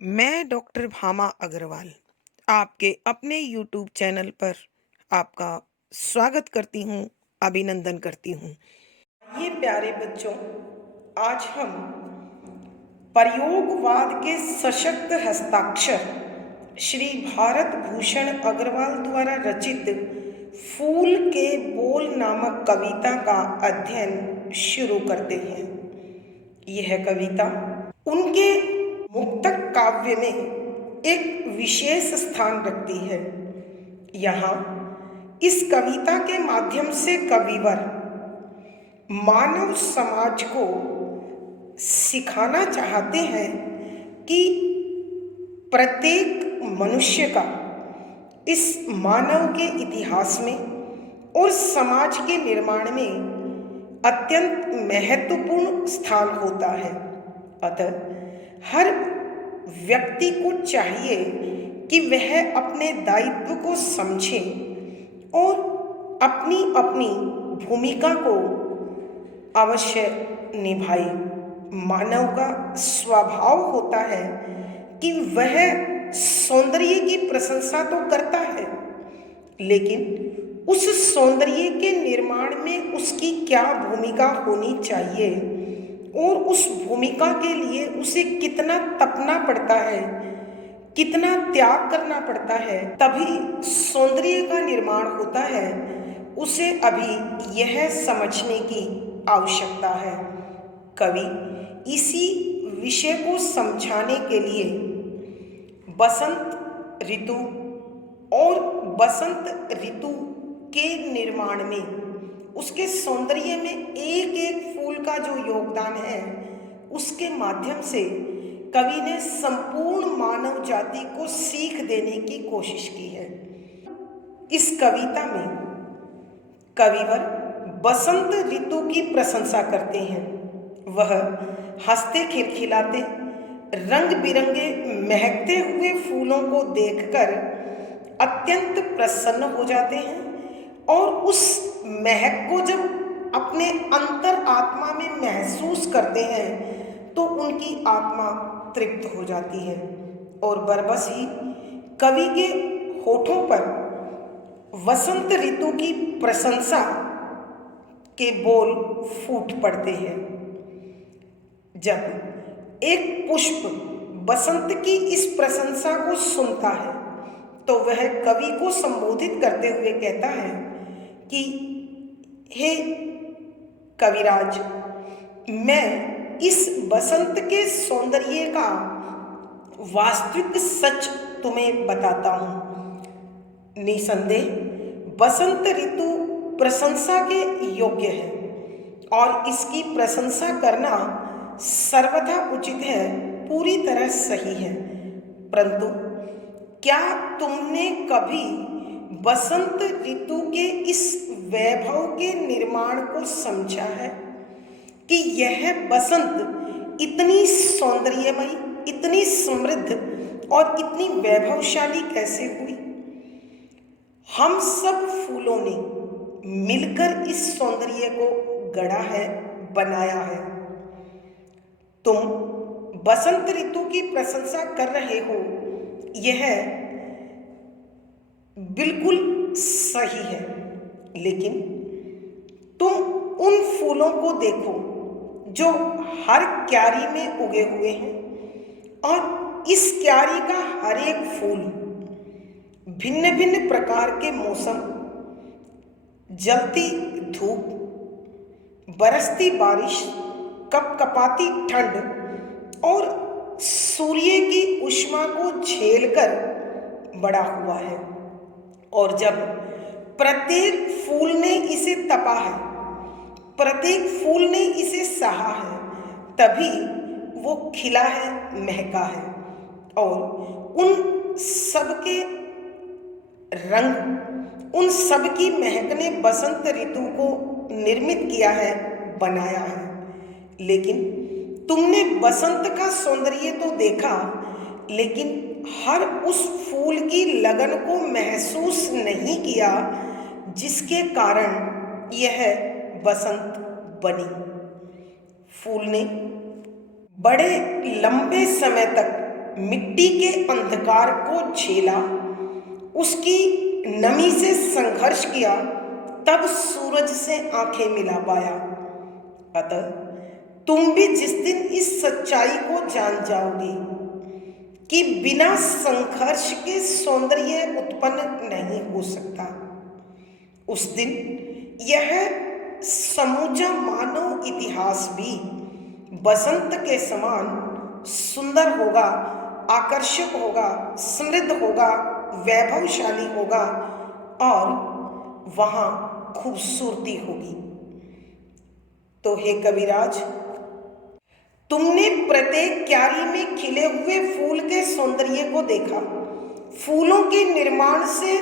मैं डॉक्टर भामा अग्रवाल आपके अपने यूट्यूब चैनल पर आपका स्वागत करती हूँ, अभिनंदन करती हूँ। ये प्यारे बच्चों, आज हम प्रयोगवाद के सशक्त हस्ताक्षर श्री भारत भूषण अग्रवाल द्वारा रचित फूल के बोल नामक कविता का अध्ययन शुरू करते हैं। यह कविता उनके मुक्तक काव्य में एक विशेष स्थान रखती है। यहाँ इस कविता के माध्यम से कविवर मानव समाज को सिखाना चाहते हैं कि प्रत्येक मनुष्य का इस मानव के इतिहास में और समाज के निर्माण में अत्यंत महत्वपूर्ण स्थान होता है। अतः हर व्यक्ति को चाहिए कि वह अपने दायित्व को समझे और अपनी अपनी भूमिका को अवश्य निभाए। मानव का स्वभाव होता है कि वह सौंदर्य की प्रशंसा तो करता है, लेकिन उस सौंदर्य के निर्माण में उसकी क्या भूमिका होनी चाहिए और उस भूमिका के लिए उसे कितना तपना पड़ता है, कितना त्याग करना पड़ता है, तभी सौंदर्य का निर्माण होता है। उसे अभी यह समझने की आवश्यकता है। कवि इसी विषय को समझाने के लिए बसंत ऋतु और बसंत ऋतु के निर्माण में उसके सौंदर्य में एक एक फूल का जो योगदान है, उसके माध्यम से कवि ने संपूर्ण मानव जाति को सीख देने की कोशिश की है। इस कविता में कविवर बसंत ऋतु की प्रशंसा करते हैं। वह हंसते खिलखिलाते रंग बिरंगे महकते हुए फूलों को देखकर अत्यंत प्रसन्न हो जाते हैं और उस महक को जब अपने अंतर आत्मा में महसूस करते हैं तो उनकी आत्मा तृप्त हो जाती है और बरबस ही कवि के होठों पर वसंत ऋतु की प्रशंसा के बोल फूट पड़ते हैं। जब एक पुष्प बसंत की इस प्रशंसा को सुनता है तो वह कवि को संबोधित करते हुए कहता है कि हे कविराज, मैं इस बसंत के सौंदर्य का वास्तविक सच तुम्हें बताता हूँ। निसंदेह बसंत ऋतु प्रशंसा के योग्य है और इसकी प्रशंसा करना सर्वथा उचित है, पूरी तरह सही है। परंतु क्या तुमने कभी बसंत ऋतु के इस वैभव के निर्माण को समझा है कि यह बसंत इतनी सौंदर्यमयी, इतनी समृद्ध और इतनी वैभवशाली कैसे हुई? हम सब फूलों ने मिलकर इस सौंदर्य को गढ़ा है, बनाया है। तुम बसंत ऋतु की प्रशंसा कर रहे हो, यह बिल्कुल सही है, लेकिन तुम उन फूलों को देखो जो हर क्यारी में उगे हुए हैं और इस क्यारी का हर एक फूल भिन्न भिन्न प्रकार के मौसम, जलती धूप, बरसती बारिश, कपकपाती ठंड और सूर्य की ऊष्मा को झेलकर बड़ा हुआ है। और जब प्रत्येक फूल ने इसे तपा है, प्रत्येक फूल ने इसे सहा है, तभी वो खिला है, महका है और उन सबके रंग, उन सब की महक ने बसंत ऋतु को निर्मित किया है, बनाया है। लेकिन तुमने बसंत का सौंदर्य तो देखा, लेकिन हर उस फूल की लगन को महसूस नहीं किया जिसके कारण यह बसंत बनी। फूल ने बड़े लंबे समय तक मिट्टी के अंधकार को झेला, उसकी नमी से संघर्ष किया, तब सूरज से आंखें मिला पाया। अतः तुम भी जिस दिन इस सच्चाई को जान जाओगे कि बिना संघर्ष के सौंदर्य उत्पन्न नहीं हो सकता, उस दिन यह समूचा मानव इतिहास भी बसंत के समान सुंदर होगा, आकर्षक होगा, समृद्ध होगा, वैभवशाली होगा और वहाँ खूबसूरती होगी। तो हे कविराज, तुमने प्रत्येक क्यारी में खिले हुए फूल के सौंदर्य को देखा, फूलों के निर्माण से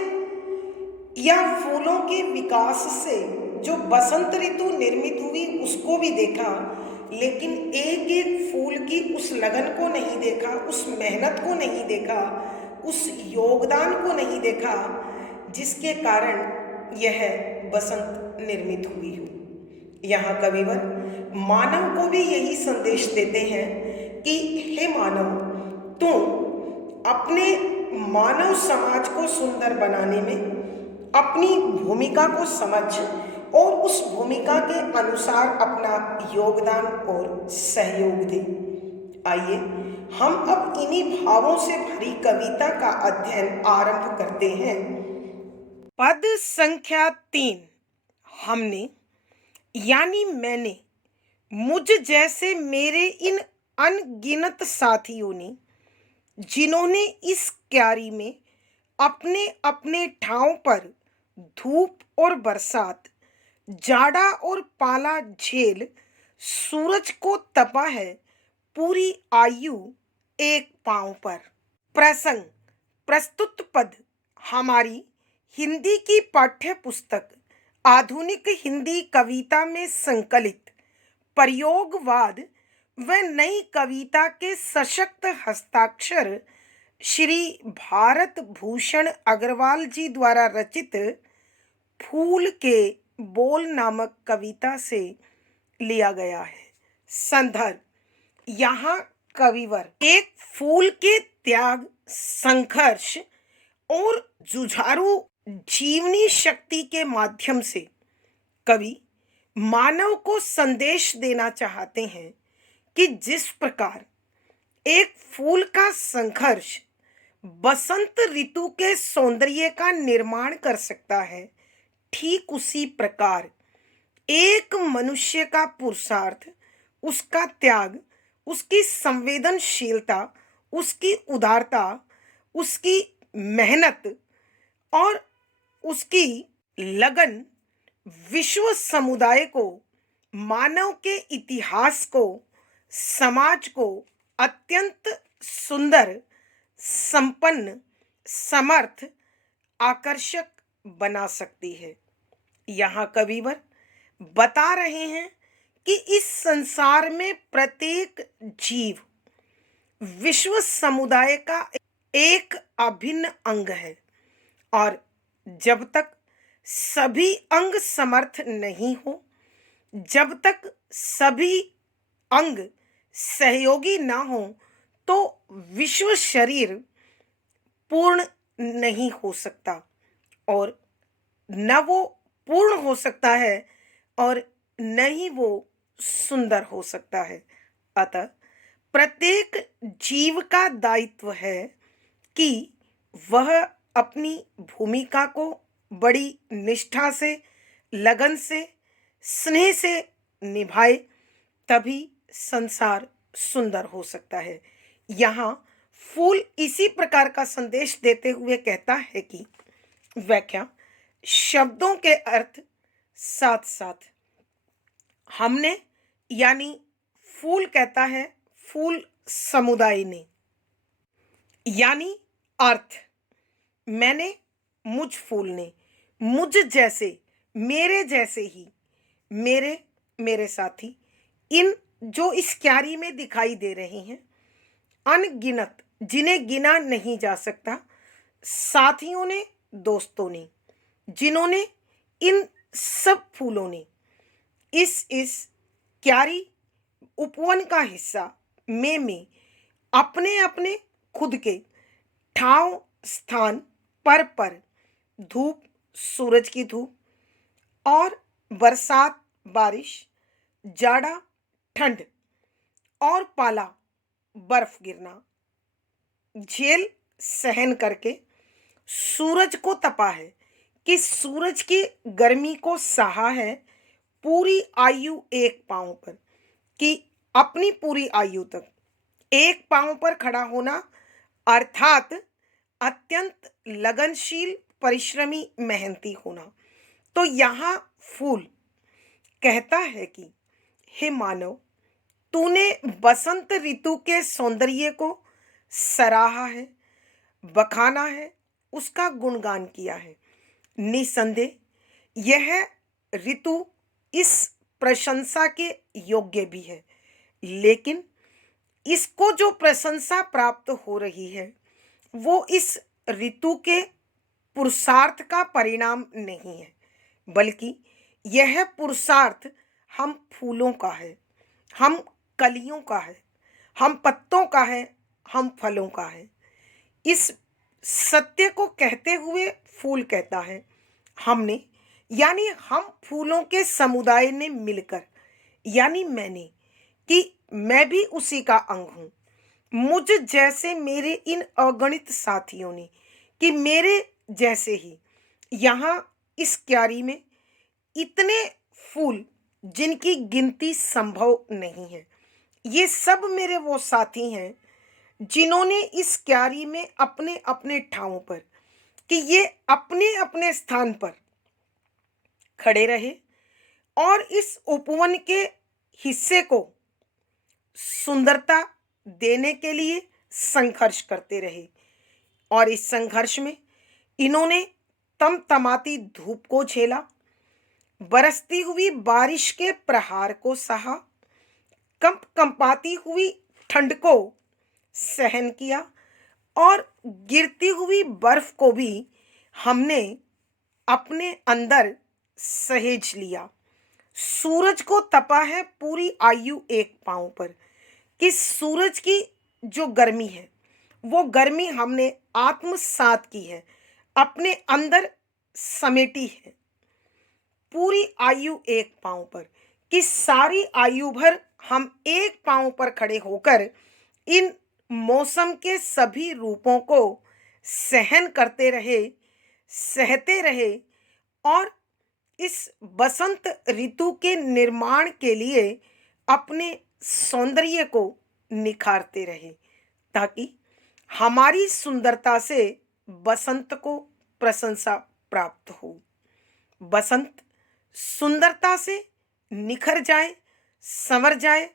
या फूलों के विकास से जो बसंत ऋतु निर्मित हुई उसको भी देखा, लेकिन एक एक फूल की उस लगन को नहीं देखा, उस मेहनत को नहीं देखा, उस योगदान को नहीं देखा जिसके कारण यह बसंत निर्मित हुई हो। यहाँ कविवर मानव को भी यही संदेश देते हैं कि हे मानव, तुम अपने मानव समाज को सुंदर बनाने में अपनी भूमिका को समझ और उस भूमिका के अनुसार अपना योगदान और सहयोग दे। आइए हम अब इन्हीं भावों से भरी कविता का अध्ययन आरंभ करते हैं। पद संख्या 3। हमने यानी मैंने, मुझ जैसे मेरे इन अनगिनत साथियों ने, जिन्होंने इस क्यारी में अपने अपने ठाव पर धूप और बरसात, जाड़ा और पाला झेल सूरज को तपा है, पूरी आयु एक पांव पर। प्रसंग प्रस्तुत पद हमारी हिंदी की पाठ्य पुस्तक आधुनिक हिंदी कविता में संकलित प्रयोगवाद व नई कविता के सशक्त हस्ताक्षर श्री भारत भूषण अग्रवाल जी द्वारा रचित फूल के बोल नामक कविता से लिया गया है। संदर्भ, यहाँ कविवर एक फूल के त्याग, संघर्ष और जुझारू जीवनी शक्ति के माध्यम से कवि मानव को संदेश देना चाहते हैं कि जिस प्रकार एक फूल का संघर्ष बसंत ऋतु के सौंदर्य का निर्माण कर सकता है, ठीक उसी प्रकार एक मनुष्य का पुरुषार्थ, उसका त्याग, उसकी संवेदनशीलता, उसकी उदारता, उसकी मेहनत और उसकी लगन विश्व समुदाय को, मानव के इतिहास को, समाज को अत्यंत सुंदर, संपन्न, समर्थ, आकर्षक बना सकती है। यहाँ कविवर बता रहे हैं कि इस संसार में प्रत्येक जीव विश्व समुदाय का एक अभिन्न अंग है और जब तक सभी अंग समर्थ नहीं हो, जब तक सभी अंग सहयोगी ना हो, तो विश्व शरीर पूर्ण नहीं हो सकता और न वो पूर्ण हो सकता है और न ही वो सुंदर हो सकता है। अतः प्रत्येक जीव का दायित्व है कि वह अपनी भूमिका को बड़ी निष्ठा से, लगन से, स्नेह से निभाए, तभी संसार सुंदर हो सकता है। यहाँ फूल इसी प्रकार का संदेश देते हुए कहता है कि व्याख्या, शब्दों के अर्थ साथ साथ हमने यानी फूल कहता है फूल समुदाय ने, यानी अर्थ मैंने, मुझ फूल ने, मुझ जैसे, मेरे जैसे ही, मेरे मेरे साथी, इन जो इस क्यारी में दिखाई दे रहे हैं, अनगिनत, जिन्हें गिना नहीं जा सकता, साथियों ने, दोस्तों ने, जिन्होंने इन सब फूलों ने इस क्यारी उपवन का हिस्सा में अपने अपने खुद के ठाव स्थान पर धूप, सूरज की धूप और बरसात, बारिश, जाड़ा, ठंड और पाला, बर्फ गिरना झेल सहन करके सूरज को तपा है, कि सूरज की गर्मी को सहा है पूरी आयु एक पांव पर, कि अपनी पूरी आयु तक एक पांव पर खड़ा होना अर्थात अत्यंत लगनशील, परिश्रमी, मेहनती होना। तो यहाँ फूल कहता है कि हे मानव, तूने बसंत ऋतु के सौंदर्य को सराहा है, बखाना है, उसका गुणगान किया है। निसंदेह यह ऋतु इस प्रशंसा के योग्य भी है, लेकिन इसको जो प्रशंसा प्राप्त हो रही है वो इस ऋतु के पुरुषार्थ का परिणाम नहीं है, बल्कि यह पुरुषार्थ हम फूलों का है, हम कलियों का है, हम पत्तों का है, हम फलों का है। इस सत्य को कहते हुए फूल कहता है, हमने यानी हम फूलों के समुदाय ने मिलकर, यानी मैंने, कि मैं भी उसी का अंग हूं, मुझ जैसे मेरे इन अगणित साथियों ने, कि मेरे जैसे ही यहाँ इस क्यारी में इतने फूल जिनकी गिनती संभव नहीं है, ये सब मेरे वो साथी हैं जिन्होंने इस क्यारी में अपने अपने ठावों पर, कि ये अपने अपने स्थान पर खड़े रहे और इस उपवन के हिस्से को सुंदरता देने के लिए संघर्ष करते रहे। और इस संघर्ष में इन्होंने तमतमाती धूप को झेला, बरसती हुई बारिश के प्रहार को सहा, कंपाती हुई ठंड को सहन किया और गिरती हुई बर्फ को भी हमने अपने अंदर सहेज लिया। सूरज को तपा है पूरी आयु एक पांव पर, कि सूरज की जो गर्मी है वो गर्मी हमने आत्मसात की है, अपने अंदर समेटी है पूरी आयु एक पांव पर, कि सारी आयु भर हम एक पांव पर खड़े होकर इन मौसम के सभी रूपों को सहन करते रहे, सहते रहे और इस बसंत ऋतु के निर्माण के लिए अपने सौंदर्य को निखारते रहे, ताकि हमारी सुंदरता से बसंत को प्रशंसा प्राप्त हो, बसंत सुंदरता से निखर जाए, संवर जाए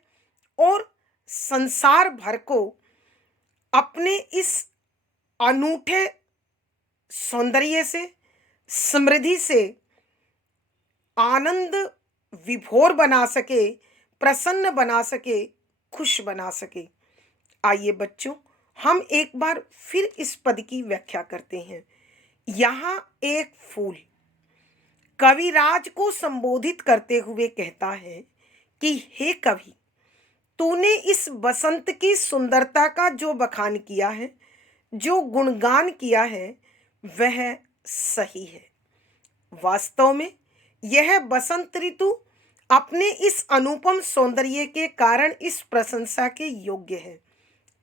और संसार भर को अपने इस अनूठे सौंदर्य से, समृद्धि से आनंद विभोर बना सके, प्रसन्न बना सके, खुश बना सके। आइए बच्चों, हम एक बार फिर इस पद की व्याख्या करते हैं। यहाँ एक फूल कविराज को संबोधित करते हुए कहता है कि हे कवि, तूने इस बसंत की सुंदरता का जो बखान किया है, जो गुणगान किया है, वह सही है। वास्तव में यह बसंत ऋतु अपने इस अनुपम सौंदर्य के कारण इस प्रशंसा के योग्य है,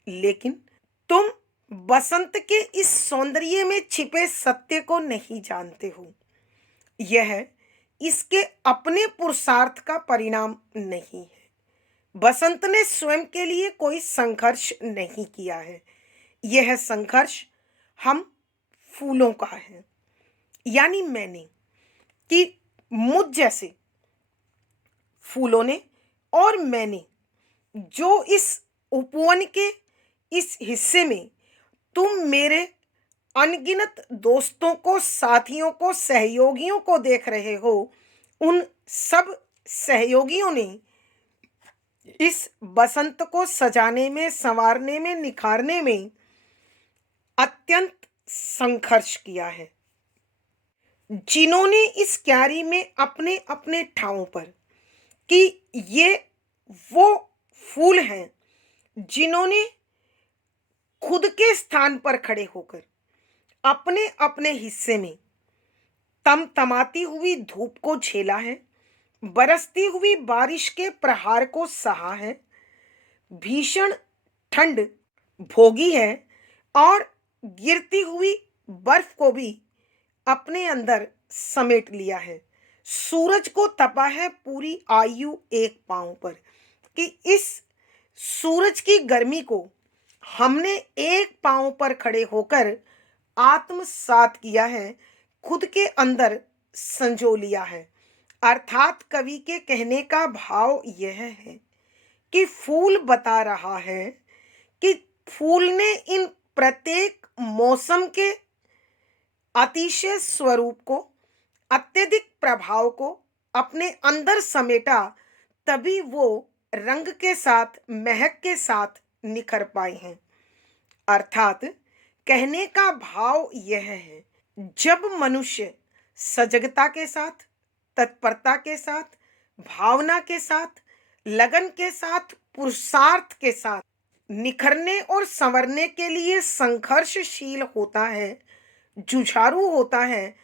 लेकिन तुम बसंत के इस सौंदर्य में छिपे सत्य को नहीं जानते हो। यह इसके अपने पुरुषार्थ का परिणाम नहीं है। बसंत ने स्वयं के लिए कोई संघर्ष नहीं किया है। यह संघर्ष हम फूलों का है, यानी मैंने, कि मुझ जैसे फूलों ने और मैंने, जो इस उपवन के इस हिस्से में तुम मेरे अनगिनत दोस्तों को, साथियों को, सहयोगियों को देख रहे हो, उन सब सहयोगियों ने इस बसंत को सजाने में, संवारने में, निखारने में अत्यंत संघर्ष किया है। जिन्होंने इस क्यारी में अपने अपने ठावों पर, कि ये वो फूल हैं जिन्होंने खुद के स्थान पर खड़े होकर अपने अपने हिस्से में तमतमाती हुई धूप को झेला है, बरसती हुई बारिश के प्रहार को सहा है, भीषण ठंड भोगी है और गिरती हुई बर्फ को भी अपने अंदर समेट लिया है। सूरज को तपा है पूरी आयु एक पांव पर, कि इस सूरज की गर्मी को हमने एक पांव पर खड़े होकर आत्मसात किया है, खुद के अंदर संजो लिया है। अर्थात कवि के कहने का भाव यह है कि फूल बता रहा है कि फूल ने इन प्रत्येक मौसम के अतिशय स्वरूप को, अत्यधिक प्रभाव को अपने अंदर समेटा, तभी वो रंग के साथ, महक के साथ निखर पाए हैं। अर्थात कहने का भाव यह है, जब मनुष्य सजगता के साथ, तत्परता के साथ, भावना के साथ, लगन के साथ, पुरुषार्थ के साथ निखरने और संवरने के लिए संघर्षशील होता है, जुझारू होता है,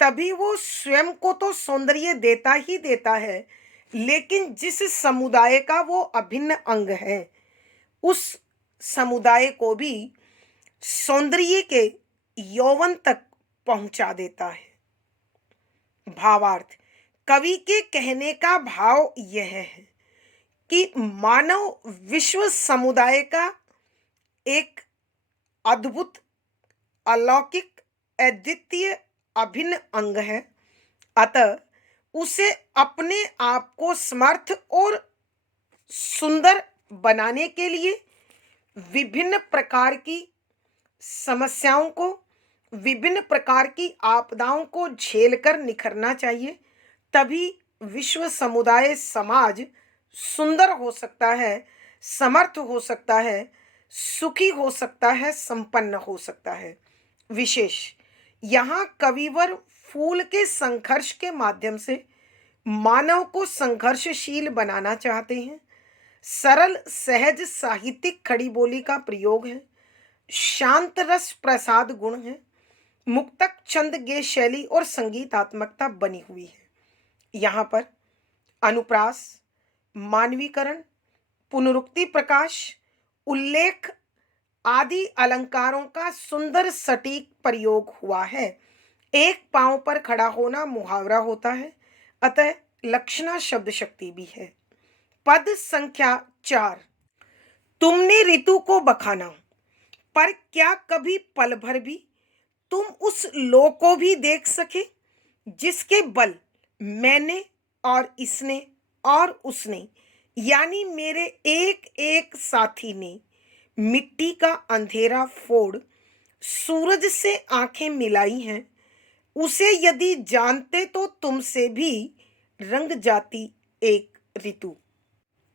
तभी वो स्वयं को तो सौंदर्य देता ही देता है, लेकिन जिस समुदाय का वो अभिन्न अंग है, उस समुदाय को भी सौंदर्य के यौवन तक पहुंचा देता है। भावार्थ, कवि के कहने का भाव यह है कि मानव विश्व समुदाय का एक अद्भुत, अलौकिक, अद्वितीय, अभिन्न अंग है। अतः उसे अपने आप को समर्थ और सुंदर बनाने के लिए विभिन्न प्रकार की समस्याओं को, विभिन्न प्रकार की आपदाओं को झेलकर निखरना चाहिए। तभी विश्व समुदाय समाज सुंदर हो सकता है, समर्थ हो सकता है, सुखी हो सकता है, संपन्न हो सकता है। विशेष यहाँ कविवर फूल के संघर्ष के माध्यम से मानव को संघर्षशील बनाना चाहते हैं। सरल सहज साहित्यिक खड़ी बोली का प्रयोग है, शांत रस प्रसाद गुण है, मुक्तक छंद गे शैली और संगीतात्मकता बनी हुई है। यहाँ पर अनुप्रास, मानवीकरण, पुनरुक्ति प्रकाश, उल्लेख आदि अलंकारों का सुंदर सटीक प्रयोग हुआ है। एक पांव पर खड़ा होना मुहावरा होता है, अतः लक्षणा शब्द शक्ति भी है। पद संख्या 4। तुमने ऋतु को बखाना, पर क्या कभी पल भर भी तुम उस लो को भी देख सके, जिसके बल मैंने और इसने और उसने, यानी मेरे एक एक साथी ने मिट्टी का अंधेरा फोड़ सूरज से आंखें मिलाई हैं, उसे यदि जानते तो तुमसे भी रंग जाती एक ऋतु।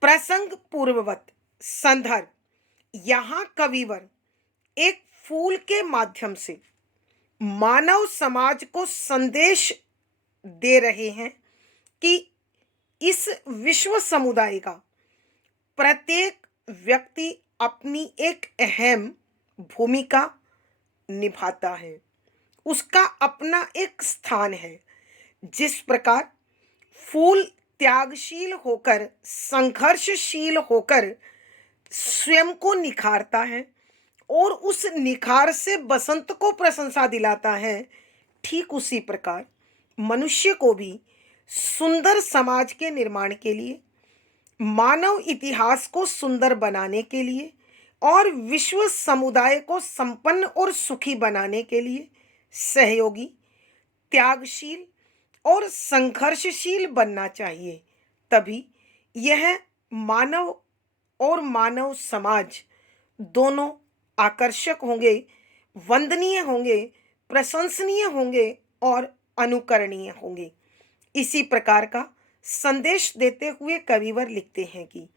प्रसंग पूर्ववत संदर्भ, यहाँ कविवर एक फूल के माध्यम से मानव समाज को संदेश दे रहे हैं कि इस विश्व समुदाय का प्रत्येक व्यक्ति अपनी एक अहम भूमिका निभाता है, उसका अपना एक स्थान है। जिस प्रकार फूल त्यागशील होकर, संघर्षशील होकर स्वयं को निखारता है और उस निखार से बसंत को प्रशंसा दिलाता है, ठीक उसी प्रकार मनुष्य को भी सुंदर समाज के निर्माण के लिए, मानव इतिहास को सुंदर बनाने के लिए और विश्व समुदाय को संपन्न और सुखी बनाने के लिए सहयोगी, त्यागशील और संघर्षशील बनना चाहिए। तभी यह मानव और मानव समाज दोनों आकर्षक होंगे, वंदनीय होंगे, प्रशंसनीय होंगे और अनुकरणीय होंगे। इसी प्रकार का संदेश देते हुए कविवर लिखते हैं कि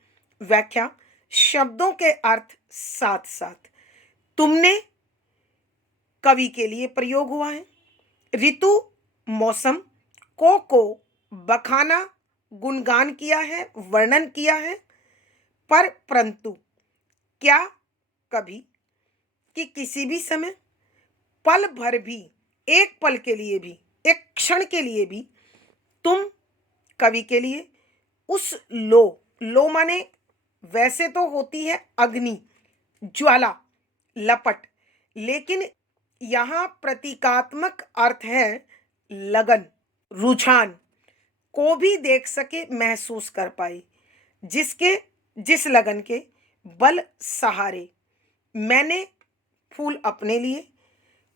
व्याख्या, शब्दों के अर्थ साथ साथ तुमने कवि के लिए प्रयोग हुआ है। ऋतु, मौसम को बखाना, गुणगान किया है, वर्णन किया है, पर परंतु क्या कभी कि किसी भी समय, पल भर भी, एक पल के लिए भी, एक क्षण के लिए भी तुम कवि के लिए उस लो माने वैसे तो होती है अग्नि, ज्वाला, लपट, लेकिन यहाँ प्रतीकात्मक अर्थ है लगन, रुझान को भी देख सके, महसूस कर पाए, जिसके जिस लगन के बल सहारे मैंने फूल अपने लिए,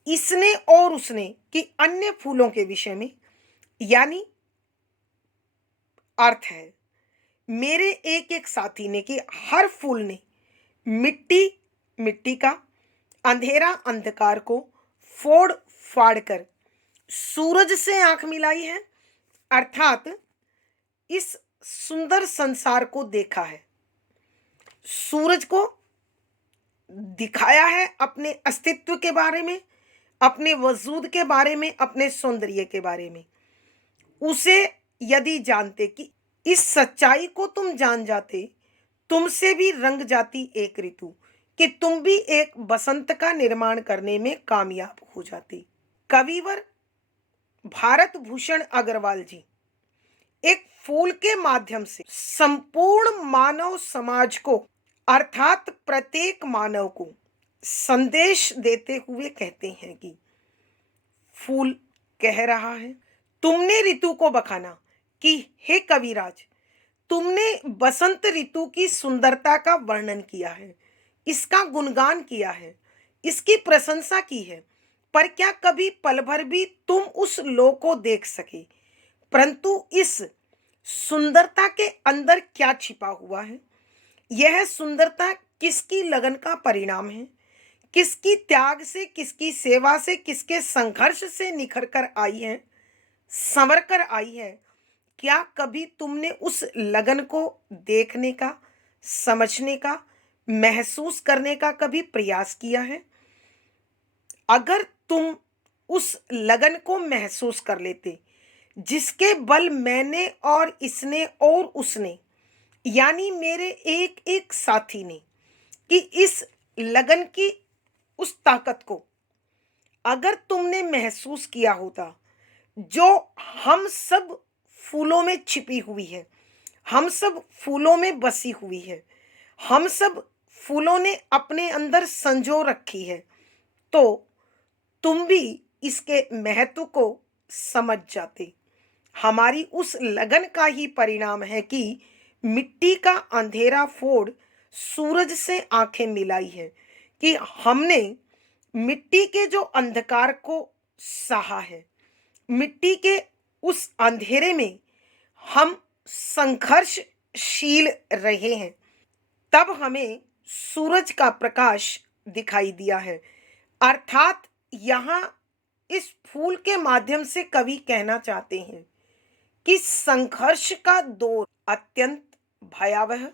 इसने और उसने कि अन्य फूलों के विषय में, यानी अर्थ है मेरे एक एक साथी ने कि हर फूल ने मिट्टी का अंधेरा अंधकार को फोड़ फाड़ कर सूरज से आंख मिलाई है, अर्थात इस सुंदर संसार को देखा है, सूरज को दिखाया है अपने अस्तित्व के बारे में, अपने वजूद के बारे में, अपने सौंदर्य के बारे में। उसे यदि जानते कि इस सच्चाई को तुम जान जाते, तुमसे भी रंग जाती एक ऋतु, कि तुम भी एक बसंत का निर्माण करने में कामयाब हो जाते। कविवर भारत भूषण अग्रवाल जी एक फूल के माध्यम से संपूर्ण मानव समाज को, अर्थात प्रत्येक मानव को संदेश देते हुए कहते हैं कि फूल कह रहा है, तुमने ऋतु को बखाना कि हे कविराज, तुमने बसंत ऋतु की सुंदरता का वर्णन किया है, इसका गुणगान किया है, इसकी प्रशंसा की है, पर क्या कभी पल भर भी तुम उस लो को देख सके? परंतु इस सुंदरता के अंदर क्या छिपा हुआ है? यह सुंदरता किसकी लगन का परिणाम है? किसकी त्याग से, किसकी सेवा से, किसके संघर्ष से निखर कर आई है, संवर कर आई है? क्या कभी तुमने उस लगन को देखने का, समझने का, महसूस करने का कभी प्रयास किया है? अगर तुम उस लगन को महसूस कर लेते, जिसके बल मैंने और इसने और उसने, यानी मेरे एक एक साथी ने, कि इस लगन की उस ताकत को अगर तुमने महसूस किया होता, जो हम सब फूलों में छिपी हुई है, हम सब फूलों में बसी हुई है, हम सब फूलों ने अपने अंदर संजो रखी है, तो तुम भी इसके महत्व को समझ जाते। हमारी उस लगन का ही परिणाम है कि मिट्टी का अंधेरा फोड़ सूरज से आंखें मिलाई है, कि हमने मिट्टी के जो अंधकार को सहा है, मिट्टी के उस अंधेरे में हम संघर्षशील रहे हैं, तब हमें सूरज का प्रकाश दिखाई दिया है। अर्थात यहाँ इस फूल के माध्यम से कवि कहना चाहते हैं कि संघर्ष का दौर अत्यंत भयावह,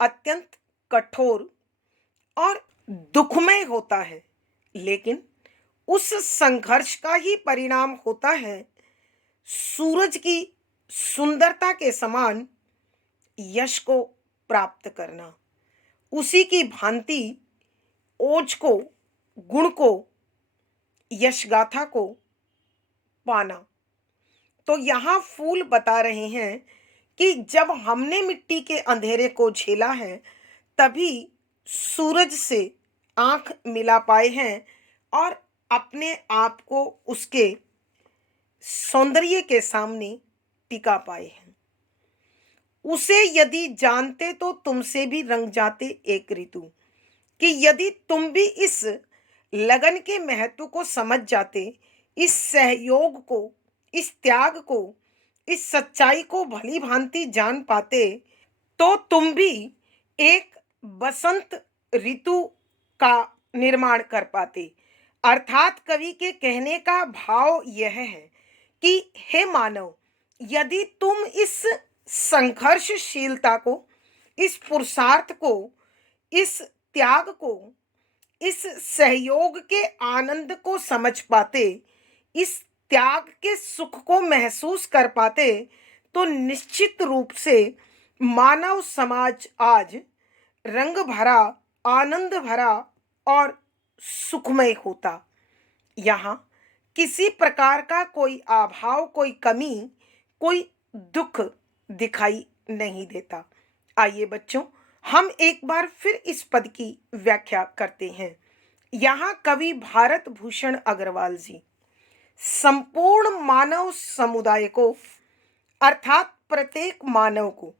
अत्यंत कठोर और दुखमय होता है, लेकिन उस संघर्ष का ही परिणाम होता है सूरज की सुंदरता के समान यश को प्राप्त करना, उसी की भांति ओज को, गुण को, यश गाथा को पाना। तो यहाँ फूल बता रहे हैं कि जब हमने मिट्टी के अंधेरे को झेला है, तभी सूरज से आंख मिला पाए हैं और अपने आप को उसके सौंदर्य के सामने टिका पाए हैं। उसे यदि जानते तो तुमसे भी रंग जाते एक ऋतु, कि यदि तुम भी इस लगन के महत्व को समझ जाते, इस सहयोग को, इस त्याग को, इस सच्चाई को भली भांति जान पाते, तो तुम भी एक बसंत ऋतु का निर्माण कर पाते। अर्थात कवि के कहने का भाव यह है कि हे मानव, यदि तुम इस संघर्षशीलता को, इस पुरुषार्थ को, इस त्याग को, इस सहयोग के आनंद को समझ पाते, इस त्याग के सुख को महसूस कर पाते, तो निश्चित रूप से मानव समाज आज रंग भरा, आनंद भरा और सुखमय होता। यहाँ किसी प्रकार का कोई अभाव, कोई कमी, कोई दुख दिखाई नहीं देता। आइए बच्चों, हम एक बार फिर इस पद की व्याख्या करते हैं। यहाँ कवि भारत भूषण अग्रवाल जी संपूर्ण मानव समुदाय को, अर्थात प्रत्येक मानव को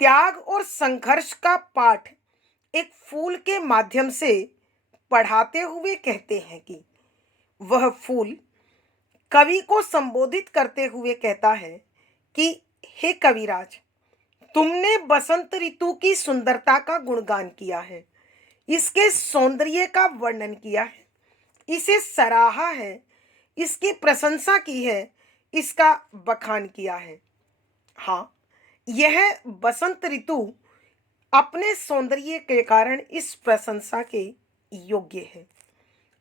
त्याग और संघर्ष का पाठ एक फूल के माध्यम से पढ़ाते हुए कहते हैं कि वह फूल कवि को संबोधित करते हुए कहता है कि हे कविराज, तुमने बसंत ऋतु की सुंदरता का गुणगान किया है, इसके सौंदर्य का वर्णन किया है, इसे सराहा है, इसकी प्रशंसा की है, इसका बखान किया है। हाँ, यह बसंत ऋतु अपने सौंदर्य के कारण इस प्रशंसा के योग्य है।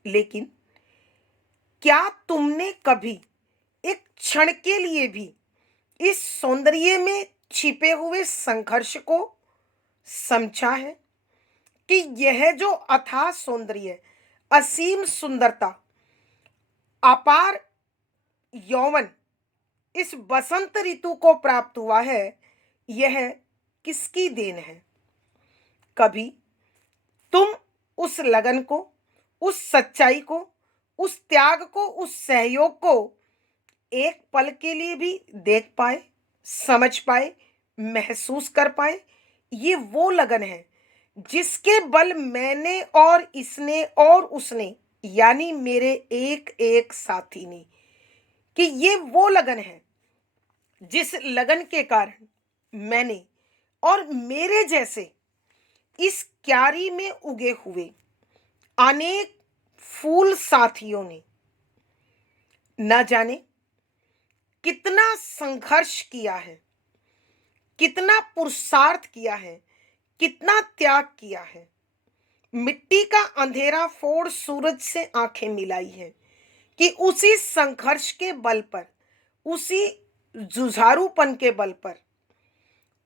लेकिन क्या तुमने कभी एक क्षण के लिए भी इस सौंदर्य में छिपे हुए संघर्ष को समझा है कि यह जो अथाह सौंदर्य, असीम सुंदरता, अपार यौवन इस बसंत ऋतु को प्राप्त हुआ है, यह किसकी देन है? कभी तुम उस लगन को, उस सच्चाई को, उस त्याग को, उस सहयोग को एक पल के लिए भी देख पाए, समझ पाए, महसूस कर पाए? ये वो लगन है जिसके बल मैंने और इसने और उसने, यानी मेरे एक एक साथी ने, कि ये वो लगन है जिस लगन के कारण मैंने और मेरे जैसे इस क्यारी में उगे हुए अनेक फूल साथियों ने न जाने कितना संघर्ष किया है, कितना पुरुषार्थ किया है, कितना त्याग किया है। मिट्टी का अंधेरा फोड़ सूरज से आंखें मिलाई है कि उसी संघर्ष के बल पर, उसी जुझारूपन के बल पर,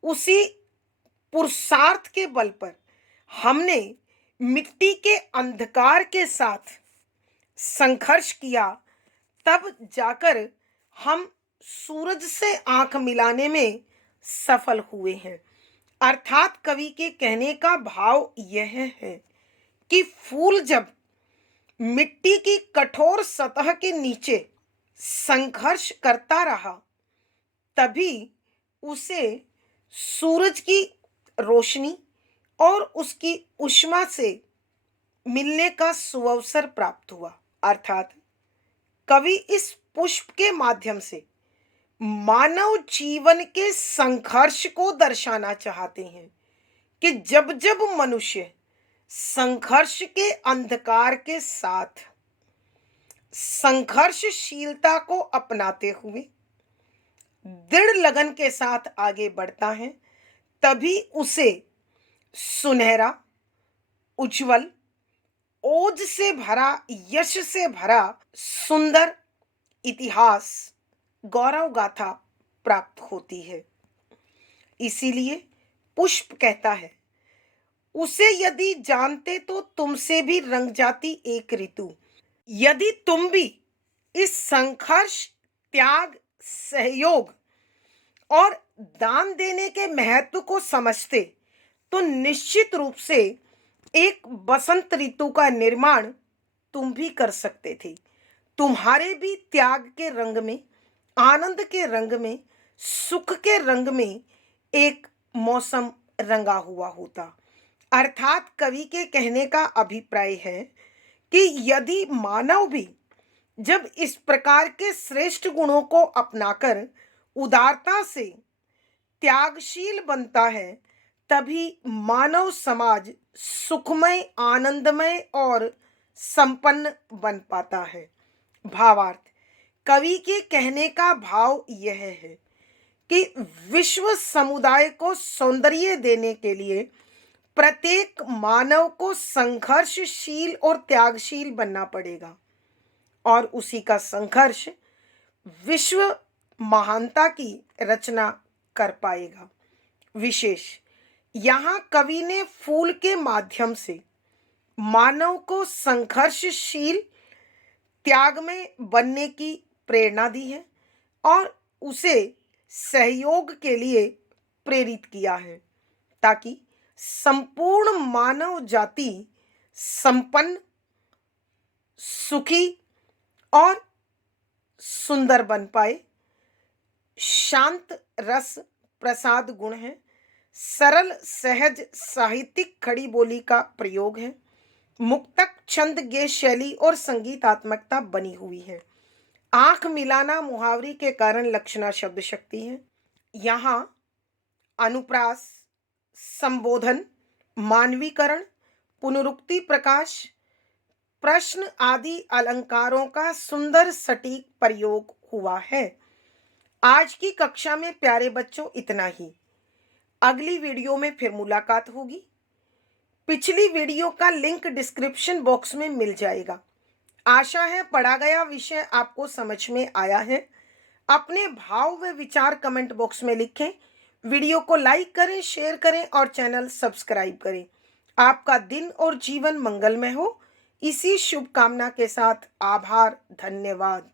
उसी पुरुषार्थ के बल पर हमने मिट्टी के अंधकार के साथ संघर्ष किया, तब जाकर हम सूरज से आंख मिलाने में सफल हुए हैं। अर्थात कवि के कहने का भाव यह है कि फूल जब मिट्टी की कठोर सतह के नीचे संघर्ष करता रहा, तभी उसे सूरज की रोशनी और उसकी ऊष्मा से मिलने का सुअवसर प्राप्त हुआ। अर्थात कवि इस पुष्प के माध्यम से मानव जीवन के संघर्ष को दर्शाना चाहते हैं कि जब जब मनुष्य संघर्ष के अंधकार के साथ संघर्षशीलता को अपनाते हुए दृढ़ लगन के साथ आगे बढ़ता है, तभी उसे सुनहरा, उज्जवल, ओज से भरा, यश से भरा सुंदर इतिहास, गौरव गाथा प्राप्त होती है। इसीलिए पुष्प कहता है, उसे यदि जानते तो तुमसे भी रंग जाती एक ऋतु। यदि तुम भी इस संघर्ष, त्याग, सहयोग और दान देने के महत्व को समझते तो निश्चित रूप से एक बसंत ऋतु का निर्माण तुम भी कर सकते थे। तुम्हारे भी त्याग के रंग में, आनंद के रंग में, सुख के रंग में एक मौसम रंगा हुआ होता। अर्थात कवि के कहने का अभिप्राय है कि यदि मानव भी जब इस प्रकार के श्रेष्ठ गुणों को अपनाकर उदारता से त्यागशील बनता है, तभी मानव समाज सुखमय, आनंदमय और संपन्न बन पाता है। भावार्थ, कवि के कहने का भाव यह है कि विश्व समुदाय को सौंदर्य देने के लिए प्रत्येक मानव को संघर्षशील और त्यागशील बनना पड़ेगा, और उसी का संघर्ष विश्व महानता की रचना कर पाएगा। विशेष यहाँ कवि ने फूल के माध्यम से मानव को संघर्षशील, त्याग में बनने की प्रेरणा दी है और उसे सहयोग के लिए प्रेरित किया है, ताकि संपूर्ण मानव जाति संपन्न, सुखी और सुंदर बन पाए। शांत रस प्रसाद गुण है, सरल सहज साहित्यिक खड़ी बोली का प्रयोग है, मुक्तक छंद गेय शैली और संगीतात्मकता बनी हुई है। आंख मिलाना मुहावरे के कारण लक्षणा शब्द शक्ति है। यहाँ अनुप्रास, संबोधन, मानवीकरण, पुनरुक्ति प्रकाश, प्रश्न आदि अलंकारों का सुंदर सटीक प्रयोग हुआ है। आज की कक्षा में प्यारे बच्चों इतना ही। अगली वीडियो में फिर मुलाकात होगी। पिछली वीडियो का लिंक डिस्क्रिप्शन बॉक्स में मिल जाएगा। आशा है पढ़ा गया विषय आपको समझ में आया है। अपने भाव व विचार कमेंट बॉक्स में लिखें। वीडियो को लाइक करें, शेयर करें और चैनल सब्सक्राइब करें। आपका दिन और जीवन मंगलमय हो, इसी शुभकामना के साथ आभार, धन्यवाद।